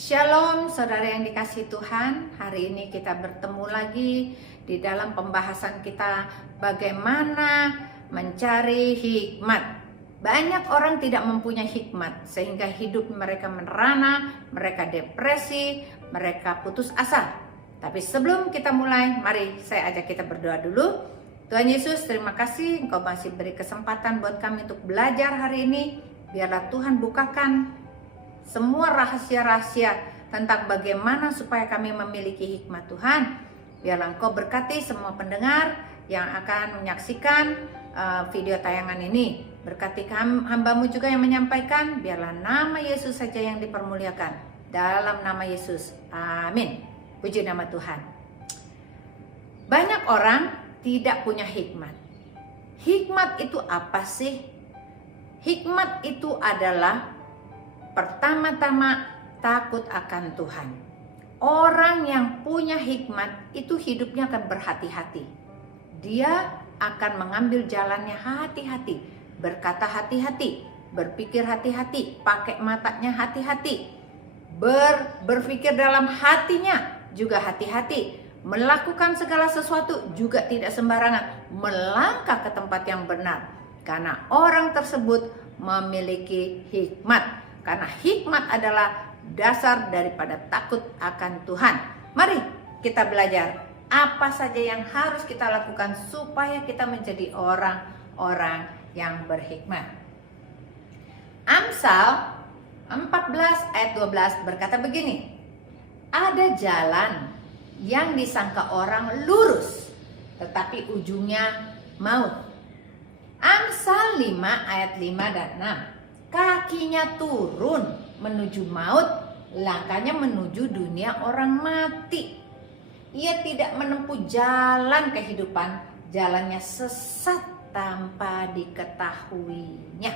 Shalom saudara yang dikasihi Tuhan. Hari ini kita bertemu lagi di dalam pembahasan kita bagaimana mencari hikmat. Banyak orang tidak mempunyai hikmat sehingga hidup mereka merana, mereka depresi, mereka putus asa. Tapi sebelum kita mulai, mari saya ajak kita berdoa dulu. Tuhan Yesus, terima kasih Engkau masih beri kesempatan buat kami untuk belajar hari ini. Biarlah Tuhan bukakan semua rahasia-rahasia tentang bagaimana supaya kami memiliki hikmat Tuhan. Biarlah Engkau berkati semua pendengar yang akan menyaksikan video tayangan ini. Berkati hamba-Mu juga yang menyampaikan. Biarlah nama Yesus saja yang dipermuliakan. Dalam nama Yesus, amin. Puji nama Tuhan. Banyak orang tidak punya hikmat. Hikmat itu apa sih? Hikmat itu adalah pertama-tama takut akan Tuhan. Orang yang punya hikmat itu hidupnya akan berhati-hati. Dia akan mengambil jalannya hati-hati, berkata hati-hati, berpikir hati-hati, pakai matanya hati-hati, berpikir dalam hatinya juga hati-hati, melakukan segala sesuatu juga tidak sembarangan, melangkah ke tempat yang benar. Karena orang tersebut memiliki hikmat. Karena hikmat adalah dasar daripada takut akan Tuhan. Mari kita belajar apa saja yang harus kita lakukan supaya kita menjadi orang-orang yang berhikmat. Amsal 14 ayat 12 berkata begini. Ada jalan yang disangka orang lurus, tetapi ujungnya maut. Amsal 5 ayat 5 dan 6. Kakinya turun menuju maut, langkahnya menuju dunia orang mati. Ia tidak menempuh jalan kehidupan, jalannya sesat tanpa diketahuinya.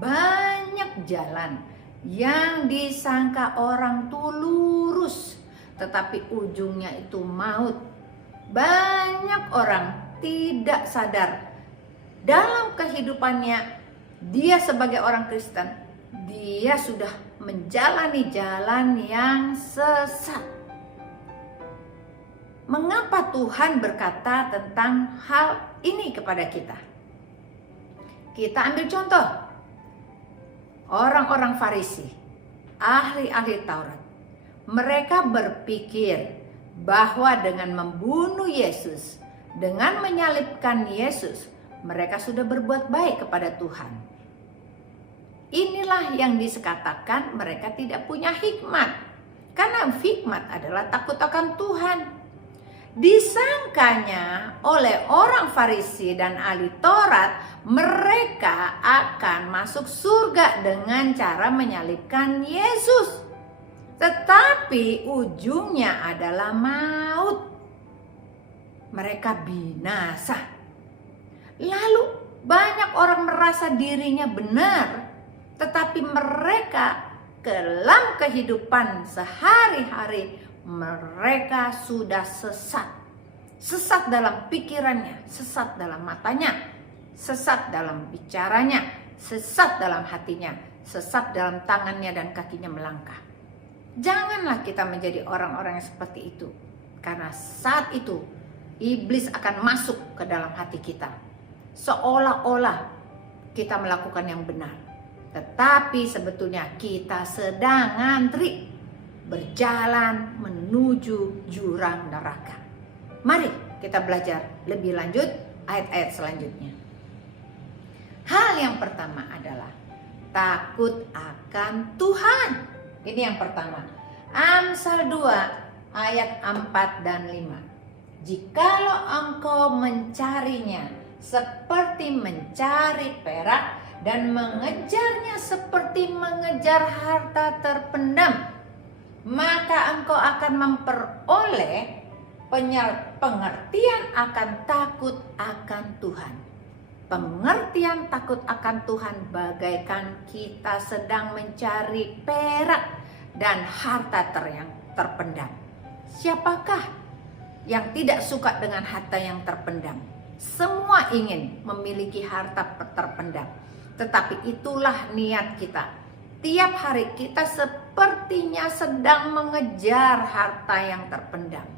Banyak jalan yang disangka orang tuh lurus, tetapi ujungnya itu maut. Banyak orang tidak sadar dalam kehidupannya. Dia sebagai orang Kristen, dia sudah menjalani jalan yang sesat. Mengapa Tuhan berkata tentang hal ini kepada kita? Kita ambil contoh. Orang-orang Farisi, ahli-ahli Taurat. Mereka berpikir bahwa dengan membunuh Yesus, dengan menyalibkan Yesus, mereka sudah berbuat baik kepada Tuhan. Inilah yang dikatakan mereka tidak punya hikmat. Karena hikmat adalah takut akan Tuhan. Disangkanya oleh orang Farisi dan ahli Taurat, mereka akan masuk surga dengan cara menyalibkan Yesus. Tetapi ujungnya adalah maut. Mereka binasa. Lalu banyak orang merasa dirinya benar, tetapi mereka dalam kehidupan sehari-hari mereka sudah sesat. Sesat dalam pikirannya, sesat dalam matanya, sesat dalam bicaranya, sesat dalam hatinya, sesat dalam tangannya dan kakinya melangkah. Janganlah kita menjadi orang-orang yang seperti itu. Karena saat itu iblis akan masuk ke dalam hati kita. Seolah-olah kita melakukan yang benar, tetapi sebetulnya kita sedang ngantri berjalan menuju jurang neraka. Mari kita belajar lebih lanjut ayat-ayat selanjutnya. Hal yang pertama adalah takut akan Tuhan. Ini yang pertama. Amsal 2 ayat 4 dan 5. Jikalau engkau mencarinya seperti mencari perak dan mengejarnya seperti mengejar harta terpendam, maka engkau akan memperoleh pengertian akan takut akan Tuhan. Pengertian takut akan Tuhan bagaikan kita sedang mencari perak dan harta yang terpendam. Siapakah yang tidak suka dengan harta yang terpendam? Semua ingin memiliki harta terpendam. Tetapi itulah niat kita. Tiap hari kita sepertinya sedang mengejar harta yang terpendam.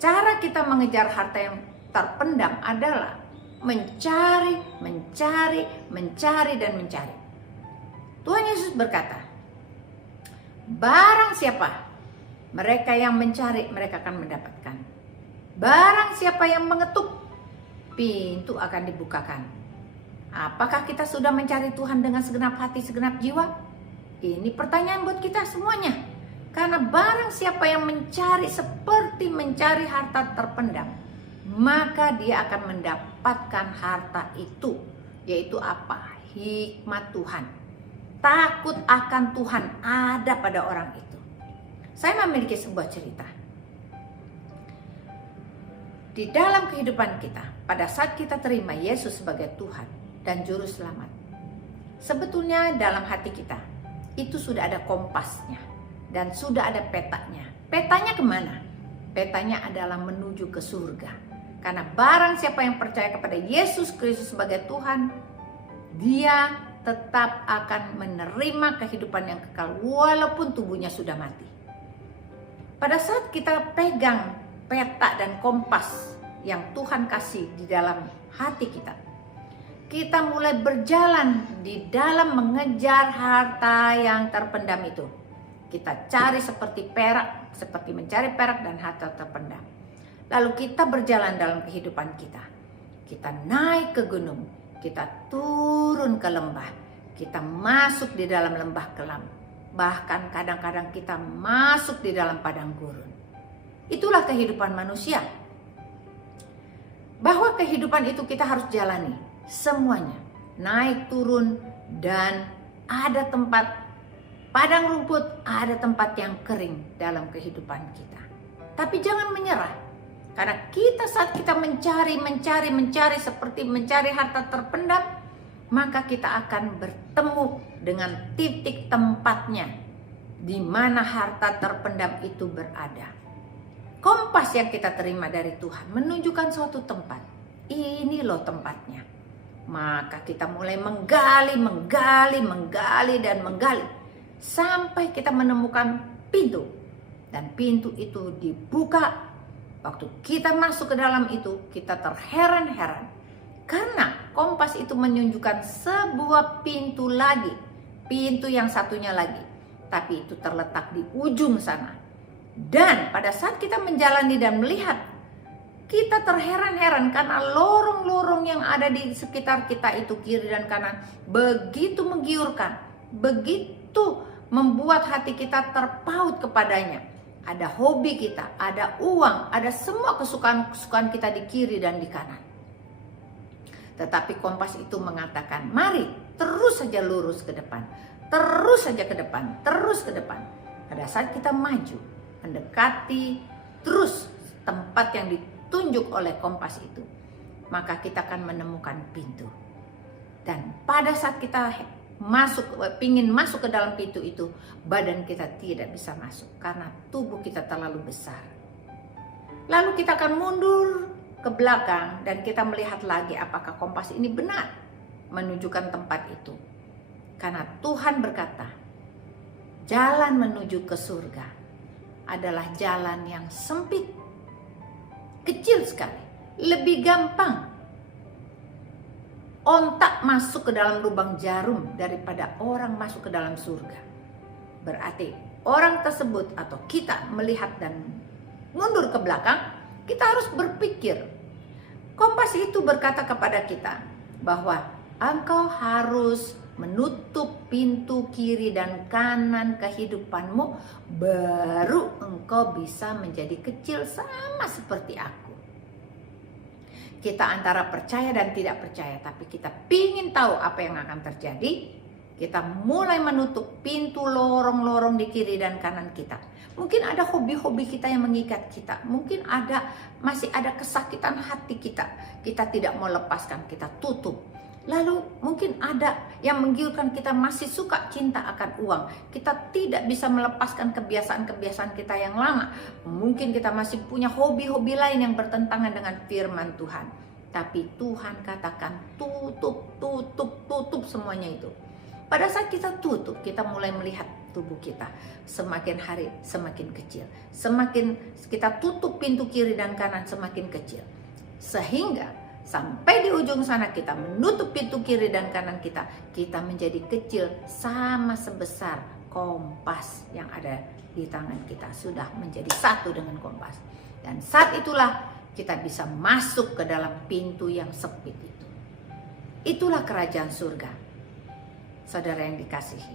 Cara kita mengejar harta yang terpendam adalah mencari, dan mencari. Tuhan Yesus berkata, barang siapa mereka yang mencari, mereka akan mendapatkan. Barang siapa yang mengetuk, pintu akan dibukakan. Apakah kita sudah mencari Tuhan dengan segenap hati, segenap jiwa? Ini pertanyaan buat kita semuanya. Karena barang siapa yang mencari seperti mencari harta terpendam, maka dia akan mendapatkan harta itu. Yaitu apa? Hikmat Tuhan. Takut akan Tuhan ada pada orang itu. Saya memiliki sebuah cerita. Di dalam kehidupan kita, pada saat kita terima Yesus sebagai Tuhan dan Juru Selamat, sebetulnya dalam hati kita itu sudah ada kompasnya dan sudah ada petanya. Petanya kemana? Petanya adalah menuju ke surga. Karena barang siapa yang percaya kepada Yesus Kristus sebagai Tuhan, dia tetap akan menerima kehidupan yang kekal walaupun tubuhnya sudah mati. Pada saat kita pegang peta dan kompas yang Tuhan kasih di dalam hati kita, kita mulai berjalan di dalam mengejar harta yang terpendam itu. Kita cari seperti perak, seperti mencari perak dan harta terpendam. Lalu kita berjalan dalam kehidupan kita. Kita naik ke gunung, kita turun ke lembah, kita masuk di dalam lembah kelam. Bahkan kadang-kadang kita masuk di dalam padang gurun. Itulah kehidupan manusia. Bahwa kehidupan itu kita harus jalani semuanya. Naik turun dan ada tempat padang rumput, ada tempat yang kering dalam kehidupan kita. Tapi jangan menyerah. Karena kita saat kita mencari seperti mencari harta terpendam, maka kita akan bertemu dengan titik tempatnya di mana harta terpendam itu berada. Kompas yang kita terima dari Tuhan menunjukkan suatu tempat. Ini loh tempatnya. Maka kita mulai menggali sampai kita menemukan pintu. Dan pintu itu dibuka. Waktu kita masuk ke dalam itu, kita terheran-heran. Karena kompas itu menunjukkan sebuah pintu lagi. Pintu yang satunya lagi. Tapi itu terletak di ujung sana. Dan pada saat kita menjalani dan melihat, kita terheran-heran karena lorong-lorong yang ada di sekitar kita itu kiri dan kanan begitu menggiurkan. Begitu membuat hati kita terpaut kepadanya. Ada hobi kita, ada uang, ada semua kesukaan-kesukaan kita di kiri dan di kanan. Tetapi kompas itu mengatakan, mari terus saja lurus ke depan. Terus saja ke depan, terus ke depan. Pada saat kita maju, mendekati terus tempat yang ditunjuk oleh kompas itu, maka kita akan menemukan pintu. Dan pada saat kita ingin masuk ke dalam pintu itu, badan kita tidak bisa masuk karena tubuh kita terlalu besar. Lalu kita akan mundur ke belakang dan kita melihat lagi apakah kompas ini benar menunjukkan tempat itu. Karena Tuhan berkata, jalan menuju ke surga adalah jalan yang sempit, kecil sekali, lebih gampang ontak masuk ke dalam lubang jarum daripada orang masuk ke dalam surga. Berarti orang tersebut atau kita melihat dan mundur ke belakang, kita harus berpikir. Kompas itu berkata kepada kita bahwa engkau harus menutup pintu kiri dan kanan kehidupanmu, baru engkau bisa menjadi kecil sama seperti aku. Kita antara percaya dan tidak percaya, tapi kita pingin tahu apa yang akan terjadi. Kita mulai menutup pintu lorong-lorong di kiri dan kanan kita. Mungkin ada hobi-hobi kita yang mengikat kita. Mungkin masih ada kesakitan hati kita. Kita tidak mau lepaskan, kita tutup. Lalu mungkin ada yang menggiurkan kita masih suka cinta akan uang. Kita tidak bisa melepaskan kebiasaan-kebiasaan kita yang lama. Mungkin kita masih punya hobi-hobi lain yang bertentangan dengan firman Tuhan. Tapi Tuhan katakan tutup semuanya itu. Pada saat kita tutup, kita mulai melihat tubuh kita. Semakin hari semakin kecil. Semakin kita tutup pintu kiri dan kanan semakin kecil. Sehingga sampai di ujung sana kita menutup pintu kiri dan kanan kita. Kita menjadi kecil sama sebesar kompas yang ada di tangan kita. Sudah menjadi satu dengan kompas. Dan saat itulah kita bisa masuk ke dalam pintu yang sempit itu. Itulah kerajaan surga. Saudara yang dikasihi,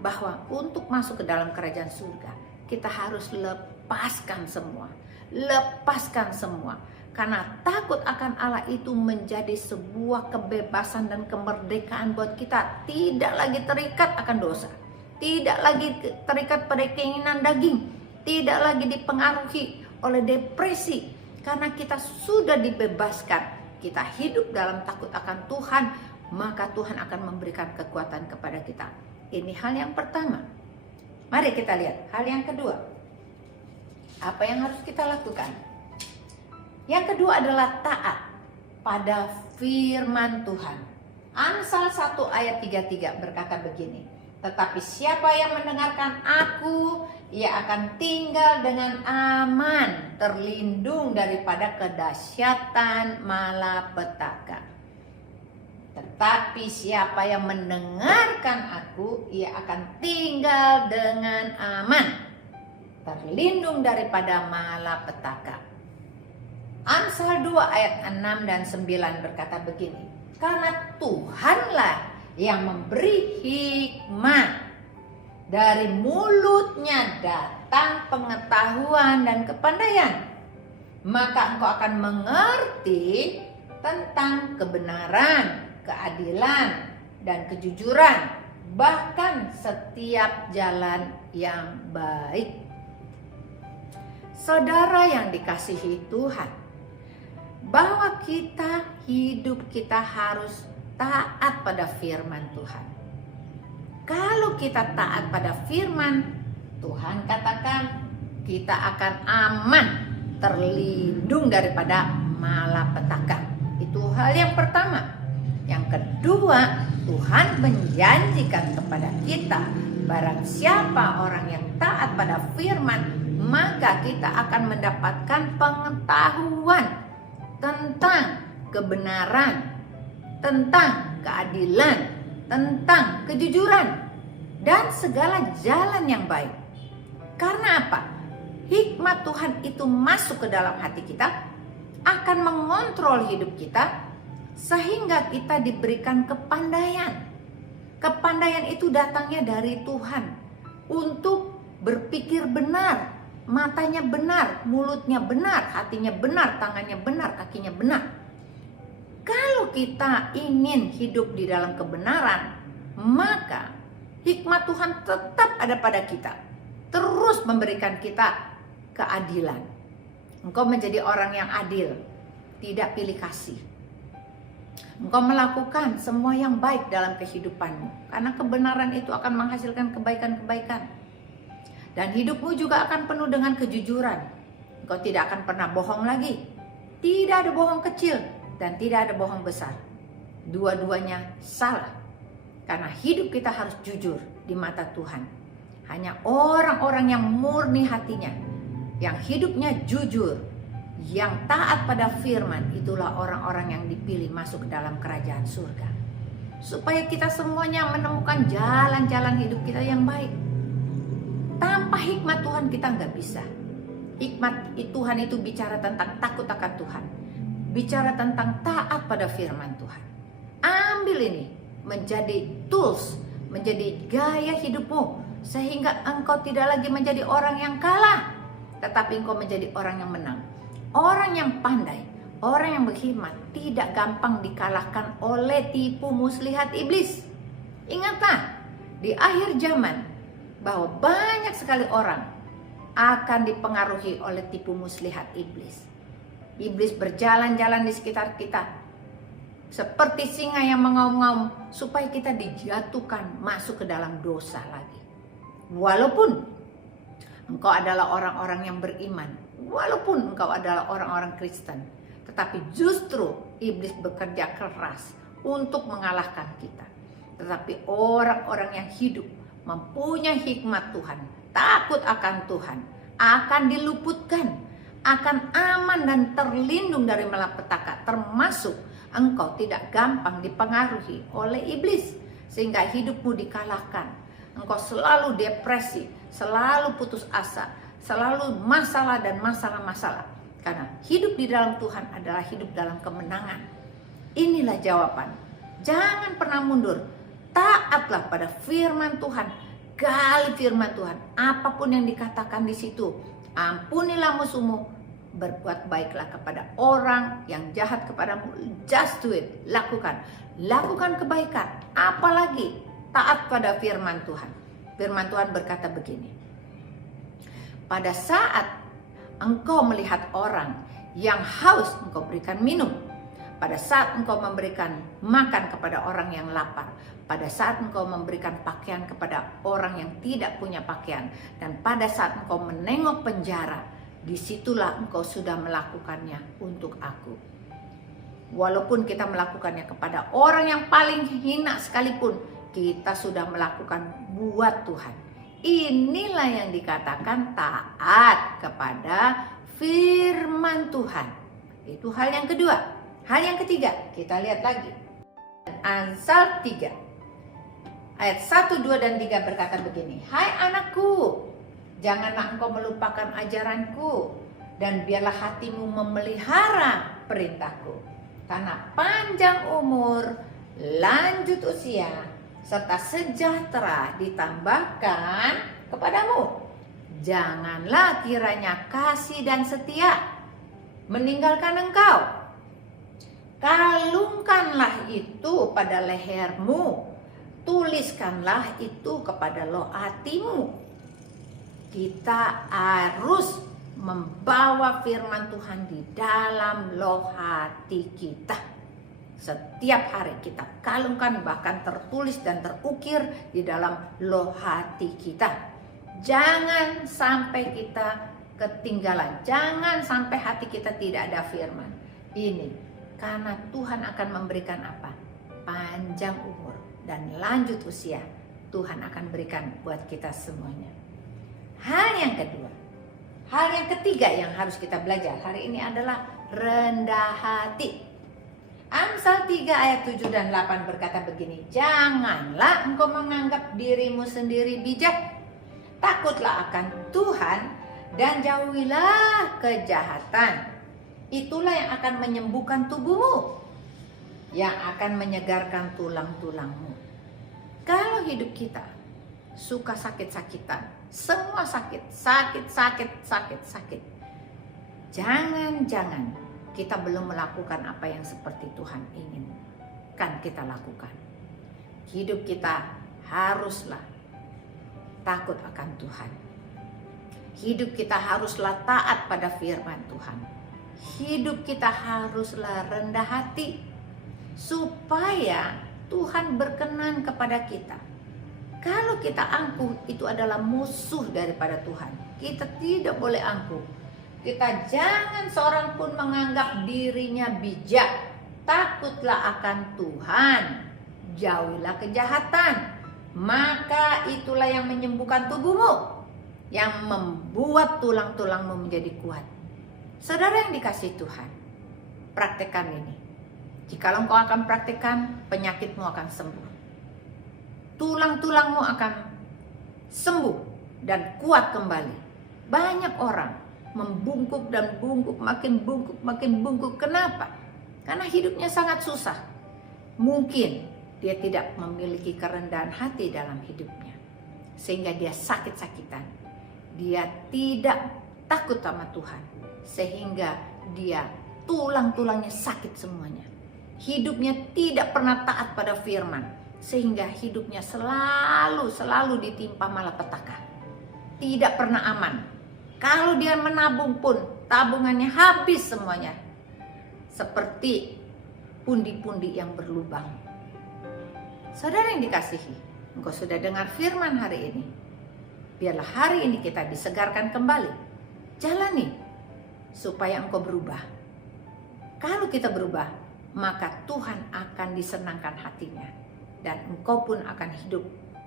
bahwa untuk masuk ke dalam kerajaan surga, kita harus lepaskan semua. Lepaskan semua. Karena takut akan Allah itu menjadi sebuah kebebasan dan kemerdekaan buat kita. Tidak lagi terikat akan dosa. Tidak lagi terikat pada keinginan daging. Tidak lagi dipengaruhi oleh depresi. Karena kita sudah dibebaskan. Kita hidup dalam takut akan Tuhan. Maka Tuhan akan memberikan kekuatan kepada kita. Ini hal yang pertama. Mari kita lihat hal yang kedua. Apa yang harus kita lakukan? Yang kedua adalah taat pada firman Tuhan. Amsal 1 ayat 33 berkata begini. Tetapi siapa yang mendengarkan aku, ia akan tinggal dengan aman, terlindung daripada kedahsyatan malapetaka. Tetapi siapa yang mendengarkan aku, ia akan tinggal dengan aman, terlindung daripada malapetaka. Amsal 2 ayat 6 dan 9 berkata begini. Karena Tuhanlah yang memberi hikmat, dari mulutnya datang pengetahuan dan kepandaian. Maka engkau akan mengerti tentang kebenaran, keadilan, dan kejujuran, bahkan setiap jalan yang baik. Saudara yang dikasihi Tuhan, bahwa hidup kita harus taat pada firman Tuhan. Kalau kita taat pada firman Tuhan, katakan kita akan aman, terlindung daripada malapetaka. Itu hal yang pertama. Yang kedua, Tuhan menjanjikan kepada kita, barang siapa orang yang taat pada firman, maka kita akan mendapatkan pengetahuan tentang kebenaran, tentang keadilan, tentang kejujuran, dan segala jalan yang baik. Karena apa? Hikmat Tuhan itu masuk ke dalam hati kita, akan mengontrol hidup kita, sehingga kita diberikan kepandaian. Kepandaian itu datangnya dari Tuhan untuk berpikir benar, matanya benar, mulutnya benar, hatinya benar, tangannya benar, kakinya benar. Kalau kita ingin hidup di dalam kebenaran, maka hikmat Tuhan tetap ada pada kita, terus memberikan kita keadilan. Engkau menjadi orang yang adil, tidak pilih kasih. Engkau melakukan semua yang baik dalam kehidupanmu, karena kebenaran itu akan menghasilkan kebaikan-kebaikan. Dan hidupmu juga akan penuh dengan kejujuran. Engkau tidak akan pernah bohong lagi. Tidak ada bohong kecil dan tidak ada bohong besar. Dua-duanya salah. Karena hidup kita harus jujur di mata Tuhan. Hanya orang-orang yang murni hatinya, yang hidupnya jujur, yang taat pada firman, itulah orang-orang yang dipilih masuk ke dalam kerajaan surga. Supaya kita semuanya menemukan jalan-jalan hidup kita yang baik. Tanpa hikmat Tuhan kita nggak bisa. Hikmat Tuhan itu bicara tentang takut akan Tuhan, bicara tentang taat pada firman Tuhan. Ambil ini menjadi tools, menjadi gaya hidupmu, sehingga engkau tidak lagi menjadi orang yang kalah, tetapi engkau menjadi orang yang menang. Orang yang pandai, orang yang berhikmat tidak gampang dikalahkan oleh tipu muslihat iblis. Ingatlah, di akhir zaman bahwa banyak sekali orang akan dipengaruhi oleh tipu muslihat iblis. Iblis berjalan-jalan di sekitar kita seperti singa yang mengaum-ngaum supaya kita dijatuhkan masuk ke dalam dosa lagi. Walaupun engkau adalah orang-orang yang beriman, walaupun engkau adalah orang-orang Kristen, tetapi justru iblis bekerja keras untuk mengalahkan kita. Tetapi orang-orang yang hidup mempunyai hikmat Tuhan, takut akan Tuhan, akan diluputkan, akan aman dan terlindung dari malapetaka, termasuk engkau tidak gampang dipengaruhi oleh iblis sehingga hidupmu dikalahkan. Engkau selalu depresi, selalu putus asa, selalu masalah dan masalah-masalah. Karena hidup di dalam Tuhan adalah hidup dalam kemenangan. Inilah jawaban. Jangan pernah mundur. Taatlah pada firman Tuhan. Gali firman Tuhan. Apapun yang dikatakan di situ. Ampunilah musuhmu. Berbuat baiklah kepada orang yang jahat kepadamu. Just do it. Lakukan. Lakukan kebaikan. Apalagi taat pada firman Tuhan. Firman Tuhan berkata begini. Pada saat engkau melihat orang yang haus, engkau berikan minum. Pada saat engkau memberikan makan kepada orang yang lapar. Pada saat engkau memberikan pakaian kepada orang yang tidak punya pakaian. Dan pada saat engkau menengok penjara, disitulah engkau sudah melakukannya untuk aku. Walaupun kita melakukannya kepada orang yang paling hina sekalipun, kita sudah melakukan buat Tuhan. Inilah yang dikatakan taat kepada firman Tuhan. Itu hal yang kedua. Hal yang ketiga, kita lihat lagi. Amsal 3. Ayat 1, 2, dan 3 berkata begini. Hai anakku, janganlah engkau melupakan ajaranku, dan biarlah hatimu memelihara perintahku. Karena panjang umur, lanjut usia, serta sejahtera ditambahkan kepadamu. Janganlah kiranya kasih dan setia meninggalkan engkau. Kalungkanlah itu pada lehermu, tuliskanlah itu kepada loh hatimu. Kita harus membawa firman Tuhan di dalam loh hati kita. Setiap hari kita kalungkan, bahkan tertulis dan terukir di dalam loh hati kita. Jangan sampai kita ketinggalan. Jangan sampai hati kita tidak ada firman. Ini karena Tuhan akan memberikan apa? Panjang umur dan lanjut usia. Tuhan akan berikan buat kita semuanya. Hal yang kedua, hal yang ketiga yang harus kita belajar hari ini adalah rendah hati. Amsal 3 ayat 7 dan 8 berkata begini. Janganlah engkau menganggap dirimu sendiri bijak. Takutlah akan Tuhan dan jauhilah kejahatan. Itulah yang akan menyembuhkan tubuhmu, yang akan menyegarkan tulang-tulangmu. Kalau hidup kita suka sakit-sakitan, semua sakit. Jangan-jangan kita belum melakukan apa yang seperti Tuhan inginkan kita lakukan. Hidup kita haruslah takut akan Tuhan. Hidup kita haruslah taat pada firman Tuhan. Hidup kita haruslah rendah hati supaya Tuhan berkenan kepada kita. Kalau kita angkuh, itu adalah musuh daripada Tuhan. Kita tidak boleh angkuh. Kita jangan seorang pun menganggap dirinya bijak. Takutlah akan Tuhan. Jauhilah kejahatan. Maka itulah yang menyembuhkan tubuhmu, yang membuat tulang-tulangmu menjadi kuat. Saudara yang dikasihi Tuhan, praktekkan ini. Jikalau engkau akan praktekkan, penyakitmu akan sembuh. Tulang-tulangmu akan sembuh dan kuat kembali. Banyak orang membungkuk dan bungkuk, makin bungkuk. Kenapa? Karena hidupnya sangat susah. Mungkin dia tidak memiliki kerendahan hati dalam hidupnya, sehingga dia sakit-sakitan. Dia tidak takut sama Tuhan, sehingga dia tulang-tulangnya sakit semuanya. Hidupnya tidak pernah taat pada firman, sehingga hidupnya selalu ditimpa malapetaka. Tidak pernah aman. Kalau dia menabung pun, tabungannya habis semuanya. Seperti pundi-pundi yang berlubang. Saudara yang dikasihi, engkau sudah dengar firman hari ini. Biarlah hari ini kita disegarkan kembali. Jalani supaya engkau berubah. Kalau kita berubah, maka Tuhan akan disenangkan hatinya. Dan engkau pun akan hidup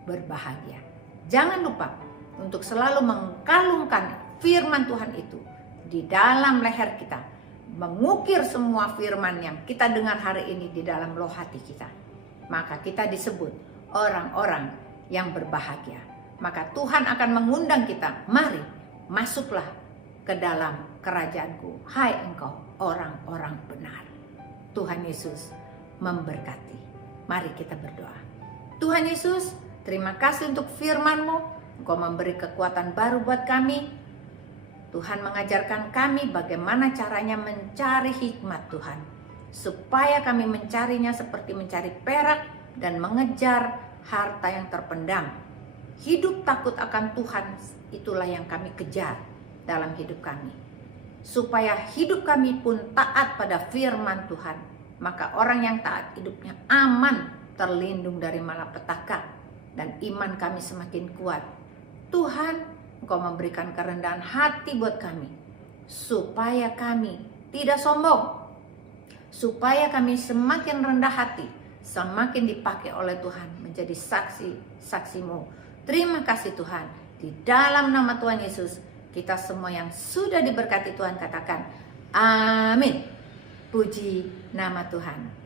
berbahagia. Jangan lupa untuk selalu mengkalungkan firman Tuhan itu di dalam leher kita. Mengukir semua firman yang kita dengar hari ini di dalam loh hati kita. Maka kita disebut orang-orang yang berbahagia. Maka Tuhan akan mengundang kita, mari masuklah ke dalam kerajaanku. Hai engkau orang-orang benar. Tuhan Yesus memberkati. Mari kita berdoa. Tuhan Yesus, terima kasih untuk firman-Mu. Engkau memberi kekuatan baru buat kami. Tuhan mengajarkan kami bagaimana caranya mencari hikmat Tuhan. Supaya kami mencarinya seperti mencari perak dan mengejar harta yang terpendam. Hidup takut akan Tuhan, itulah yang kami kejar dalam hidup kami. Supaya hidup kami pun taat pada firman Tuhan. Maka orang yang taat hidupnya aman, terlindung dari malapetaka. Dan iman kami semakin kuat. Tuhan, Engkau memberikan kerendahan hati buat kami. Supaya kami tidak sombong. Supaya kami semakin rendah hati. Semakin dipakai oleh Tuhan menjadi saksi-saksi-Mu. Terima kasih Tuhan. Di dalam nama Tuhan Yesus, kita semua yang sudah diberkati Tuhan katakan, amin. Puji nama Tuhan.